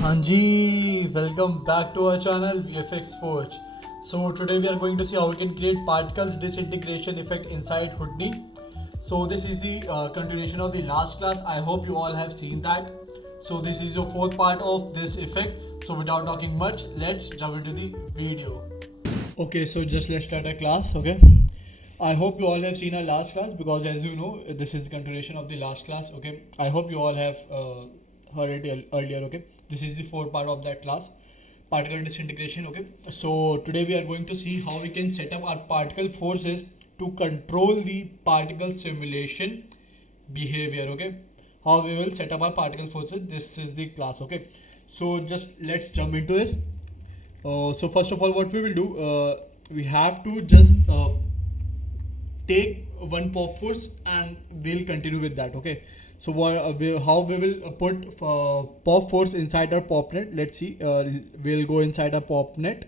Hanji, welcome back to our channel VFX Forge. So today we are going to see how we can create particles disintegration effect inside Houdini. So this is the continuation of the last class. I hope you all have seen that. So this is your fourth part of this effect. So without talking much, let's jump into the video. Okay, so just let's start a class. Okay, I hope you all have seen our last class because as you know this is the continuation of the last class. Okay, I hope you all have heard it earlier. Okay, this is the fourth part of that class, particle disintegration. Okay, so today we are going to see how we can set up our particle forces to control the particle simulation behavior. Okay, how we will set up our particle forces. This is the class. Okay, so just let's jump into this. So first of all, what we will do, we have to just take one pop force and we'll continue with that. Okay, so how we will put pop force inside our pop net. Let's see. We'll go inside our pop net,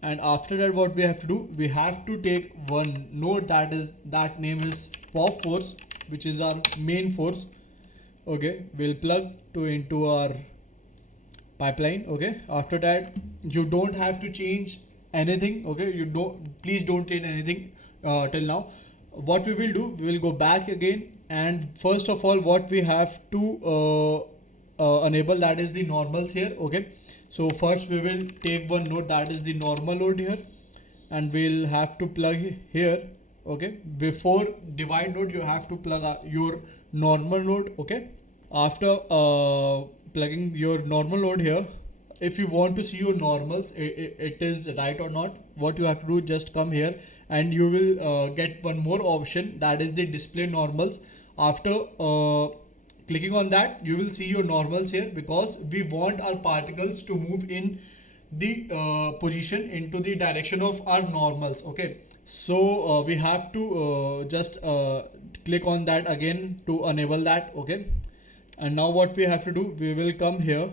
and after that what we have to do, we have to take one node that name is pop force, which is our main force. Okay, we'll plug to into our pipeline. Okay, after that you don't have to change anything. Okay, please don't change anything till now. What we will do, we will go back again, and first of all what we have to enable, that is the normals here. Okay, so first we will take one node that is the normal node here, and we'll have to plug here. Okay, before divide node you have to plug your normal node. Okay, after plugging your normal node here, if you want to see your normals, it is right or not, what you have to do, just come here and you will get one more option, that is the display normals. After clicking on that, you will see your normals here, because we want our particles to move in the position into the direction of our normals. Okay, so we have to just click on that again to enable that. Okay, and now what we have to do, we will come here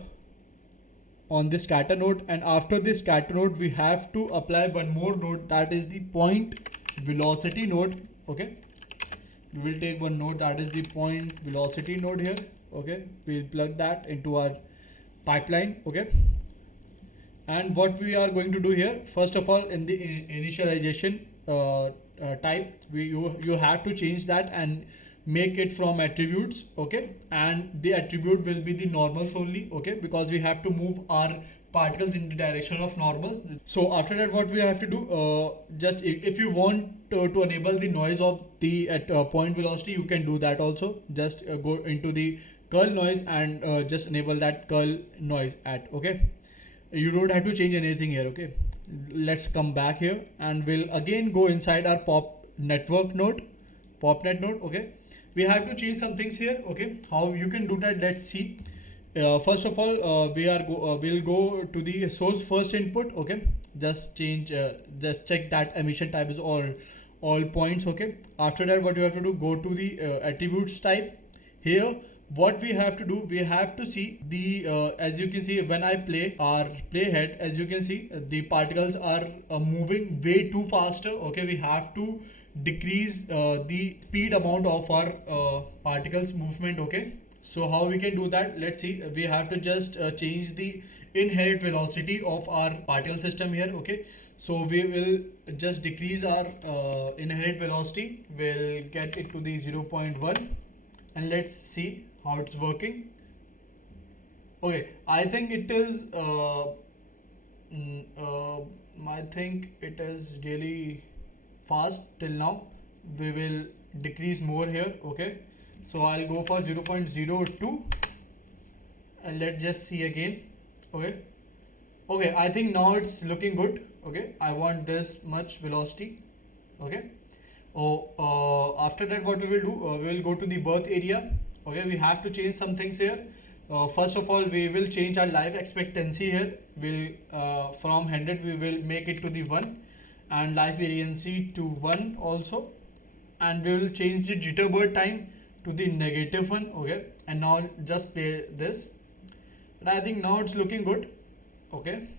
on this scatter node, and after this scatter node we have to apply one more node, that is the point velocity node. Okay, we will take one node that is the point velocity node here. Okay, we'll plug that into our pipeline. Okay, and what we are going to do here, first of all, in the initialization type, you have to change that and make it from attributes. Okay, and the attribute will be the normals only. Okay, because we have to move our particles in the direction of normals. So after that what we have to do, just if you want to enable the noise of the at point velocity, you can do that also. Just go into the curl noise and just enable that curl noise at. Okay, you don't have to change anything here. Okay, let's come back here and we'll again go inside our pop network node, pop net node. Okay, we have to change some things here. Okay, how you can do that, let's see. First of all, we'll go to the source first input. Okay, just check that emission type is all points. Okay, after that what you have to do, go to the attributes type. Here what we have to do, we have to see the as you can see, when I play our playhead, as you can see, the particles are moving way too faster. Okay, we have to decrease the speed amount of our particles movement. Okay, so how we can do that, let's see. We have to just change the inherent velocity of our particle system here. Okay, so we will just decrease our inherent velocity, we'll get it to the 0.1, and let's see how it's working. Okay, I think it is I think it is really fast till now. We will decrease more here. Okay, so I'll go for 0.02 and let's just see again. Okay, I think now it's looking good. Okay, I want this much velocity. Okay, after that what we will do, we will go to the birth area. Okay, we have to change some things here. First of all, we will change our life expectancy here. We'll from 100 we will make it to the 1, and life variancy to 1 also, and we will change the jitter bird time to the -1. Okay, and now just play this, and I think now it's looking good. Okay,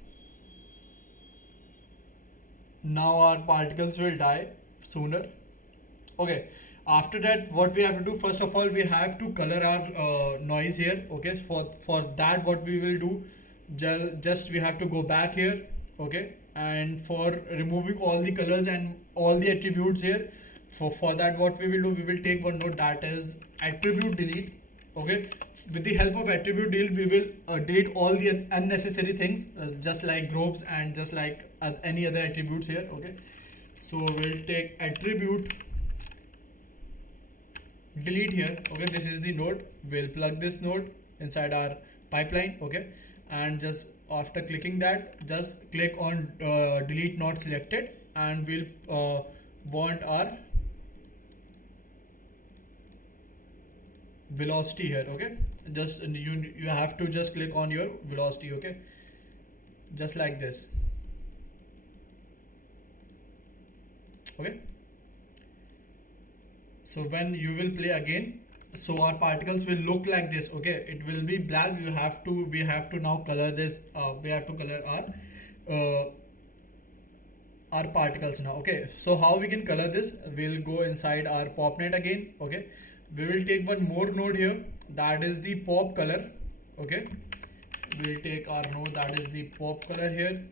now our particles will die sooner. Okay, after that what we have to do, first of all we have to color our noise here. Okay, for that what we will do, just we have to go back here, okay, and for removing all the colors and all the attributes here, for that what we will do, we will take one node that is attribute delete, okay. With the help of attribute delete, we will delete all the unnecessary things, just like groups and just like any other attributes here, okay. So we'll take attribute delete here, okay. This is the node, we'll plug this node inside our pipeline, okay, and just after clicking that, just click on delete not selected, and we'll want our velocity here, okay. Just you have to just click on your velocity, okay, just like this, okay. So when you will play again, so our particles will look like this, okay. It will be black. We have to now color this, we have to color our particles now, okay. So how we can color this, we'll go inside our popnet again, okay. We will take one more node here, that is the pop color, okay. We'll take our node that is the pop color here,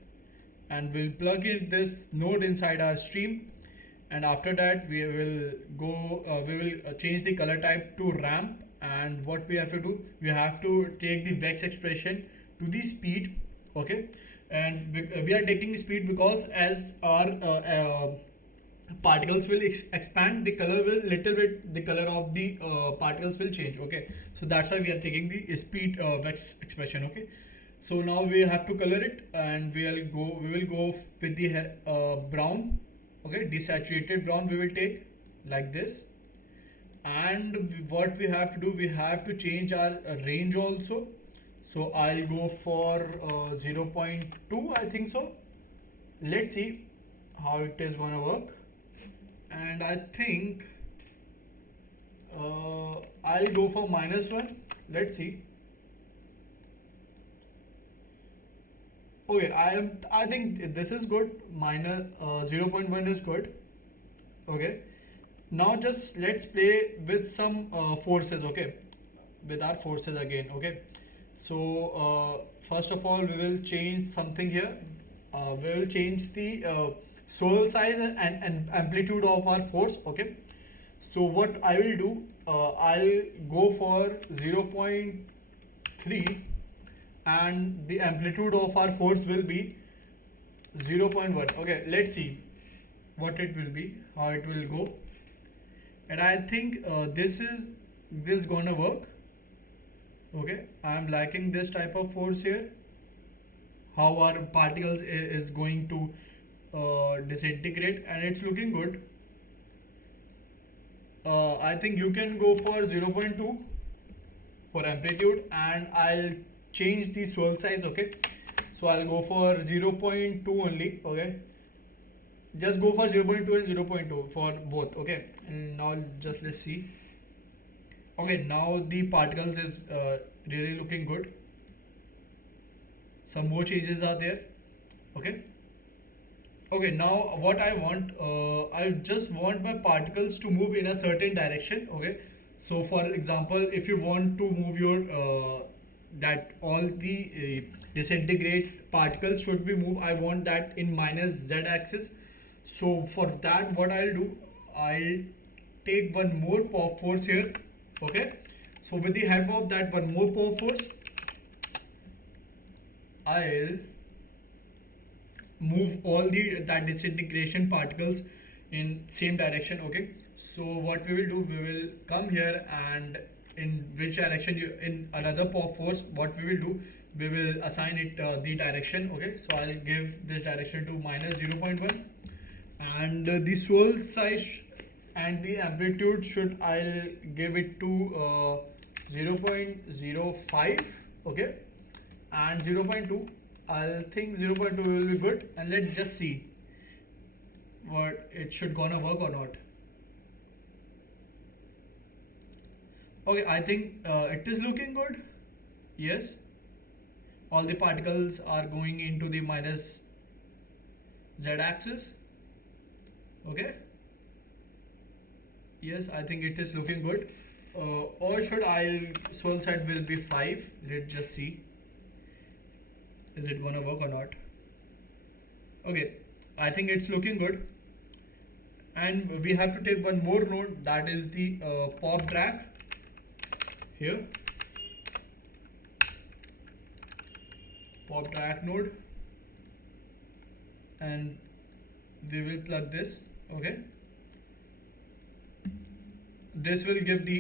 and we'll plug in this node inside our stream, and after that we will go we will change the color type to ramp. And what we have to do, we have to take the vex expression to the speed, okay. And we are taking speed because as our particles will expand, the color will little bit, the color of the particles will change, okay. So that's why we are taking the speed vex expression, okay. So now we have to color it, and we will go with the brown, okay, desaturated brown we will take like this. And what we have to do, we have to change our range also. So I'll go for 0.2, I think so. Let's see how it is gonna work. And I think I'll go for -1. Let's see. Okay, I think this is good. Minus 0.1 is good, okay. Now just let's play with some forces, okay, with our forces again, okay. So first of all, we will change something here. We will change the soil size and amplitude of our force, okay. So what I will do, I'll go for 0.3, and the amplitude of our force will be 0.1, okay. Let's see what it will be, how it will go. And I think this gonna work, okay. I'm liking this type of force here, how our particles is going to disintegrate, and it's looking good. I think you can go for 0.2 for amplitude, and I'll change the swirl size, okay. So I'll go for 0.2 only, okay. Just go for 0.2 and 0.2 for both, okay. And now just let's see. Okay, now the particles is really looking good. Some more changes are there, okay. Okay, now what I want, I just want my particles to move in a certain direction, okay. So for example, if you want to move your that all the disintegrate particles should be moved, I want that in -z axis. So for that, what I'll do, I'll take one more pop force here, okay. So with the help of that one more pop force, I'll move all the that disintegration particles in same direction, okay. So what we will do, we will come here, and in which direction you, in another pop force, what we will do, we will assign it the direction, okay. So I'll give this direction to -0.1, and the swirl size and the amplitude should, I'll give it to 0.05, okay. And 0.2, I'll think 0.2 will be good, and let's just see what it should gonna work or not. Okay, I think it is looking good. Yes, all the particles are going into the -z axis, okay. Yes, I think it is looking good. Or should I swirl side will be 5. Let's just see. is it gonna work or not? Okay, I think it's looking good. And we have to take one more node, that is the pop drag here, pop drag node, and we will plug this. Okay, this will give the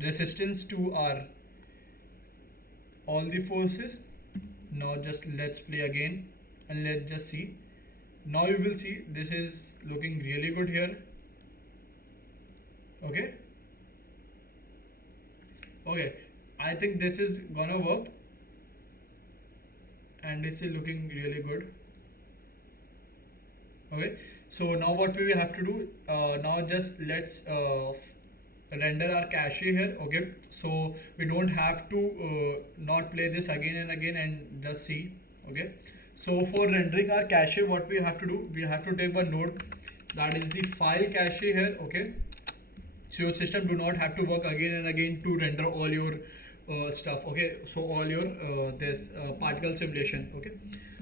resistance to our all the forces. Now just let's play again and let's just see. Now you will see this is looking really good here. Okay, okay, I think this is gonna work and this is looking really good. Okay, so now what we will have to do, now just let's render our cache here. Okay, so we don't have to not play this again and again and just see. Okay, so for rendering our cache, what we have to do, we have to take one node, that is the file cache here. Okay, so your system do not have to work again and again to render all your stuff. Okay, so all your this particle simulation. Okay,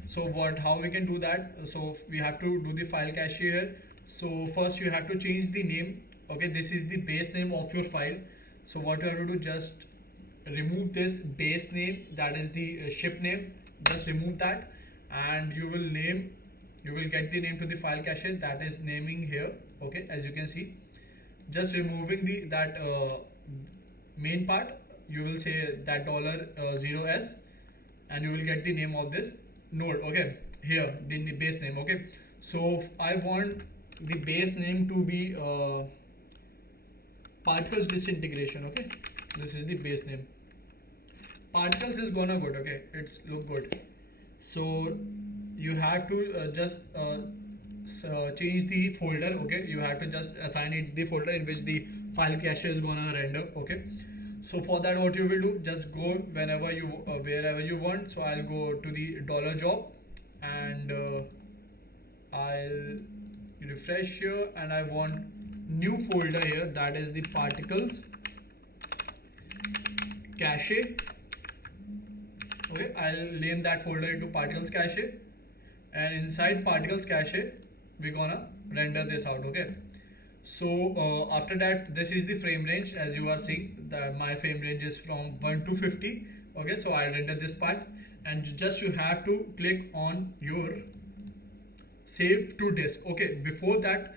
so how we can do that, so we have to do the file cache here. So first you have to change the name. Okay, this is the base name of your file. So what you have to do, just remove this base name, that is the ship name, just remove that, and you will get the name to the file cache, that is naming here. Okay, as you can see, just removing that main part, you will say that $0s, and you will get the name of this node. Okay, here the base name. Okay, so I want the base name to be particles disintegration. Okay, this is the base name. Particles is gonna good. Okay, it's look good. So you have to just change the folder. Okay, you have to just assign it the folder in which the file cache is gonna render. Okay, so for that what you will do, just go wherever you want. So I'll go to the $job and I'll refresh here, and I want new folder here, that is the particles cache. Okay, I'll name that folder into particles cache, and inside particles cache we're gonna render this out. Okay, so after that, this is the frame range. As you are seeing that my frame range is from 1 to 50. Okay, so I'll render this part, and just you have to click on your save to disk. Okay, before that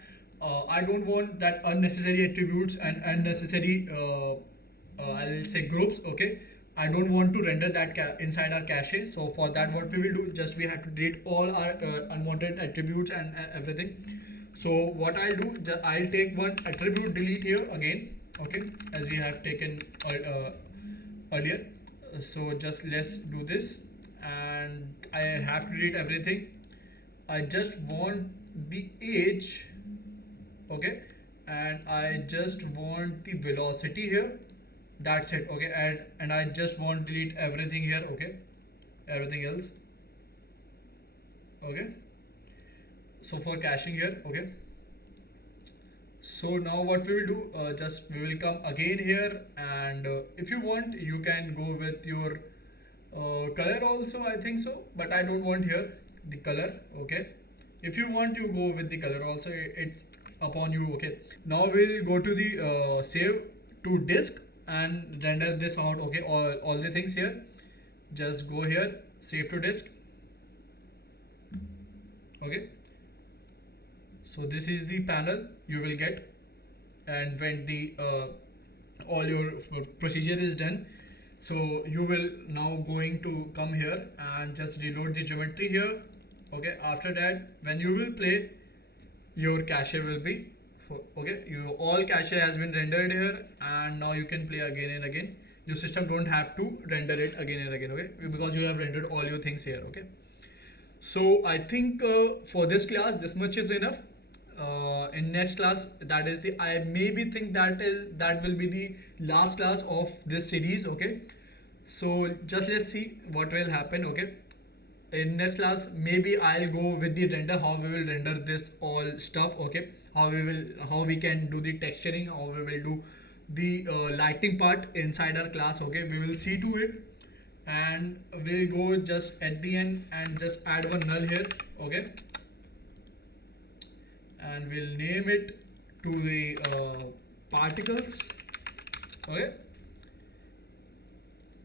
I don't want that unnecessary attributes and unnecessary I'll say groups. Okay, I don't want to render that inside our cache. So for that what we will do, just we have to delete all our unwanted attributes and everything. So what I'll do, I'll take one attribute delete here again. Okay, as we have taken earlier. So just let's do this, and I have to delete everything. I just want the age. Okay, and I just want the velocity here, that's it. Okay, and I just want to delete everything here. Okay, everything else. Okay, so for caching here. Okay, so now what we will do, just we will come again here, and if you want you can go with your color also, I think so, but I don't want here the color. Okay, if you want you go with the color also, it's upon you. Okay, now we'll go to the save to disk and render this out. Okay, all the things here, just go here, save to disk. Okay, so this is the panel you will get, and when the all your procedure is done, so you will now going to come here and just reload the geometry here. Okay, after that when you will play, your cache will be okay, all cache has been rendered here, and now you can play again and again. Your system don't have to render it again and again. Okay, because you have rendered all your things here. Okay, so I think for this class this much is enough. In next class, that is the I maybe think that will be the last class of this series. Okay, so just let's see what will happen. Okay, in next class maybe I'll go with the render, how we will render this all stuff. Okay, how we can do the texturing, how we will do the lighting part inside our class. Okay, we will see to it and we'll go just at the end and just add one null here. Okay, and we'll name it to the particles. Okay,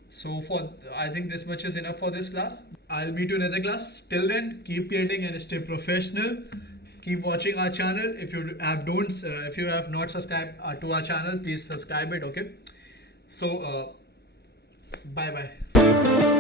so for I think this much is enough for this class. I'll meet you in another class. Till then, keep creating and stay professional. Keep watching our channel. If you have not subscribed to our channel, please subscribe it. Okay, so bye bye.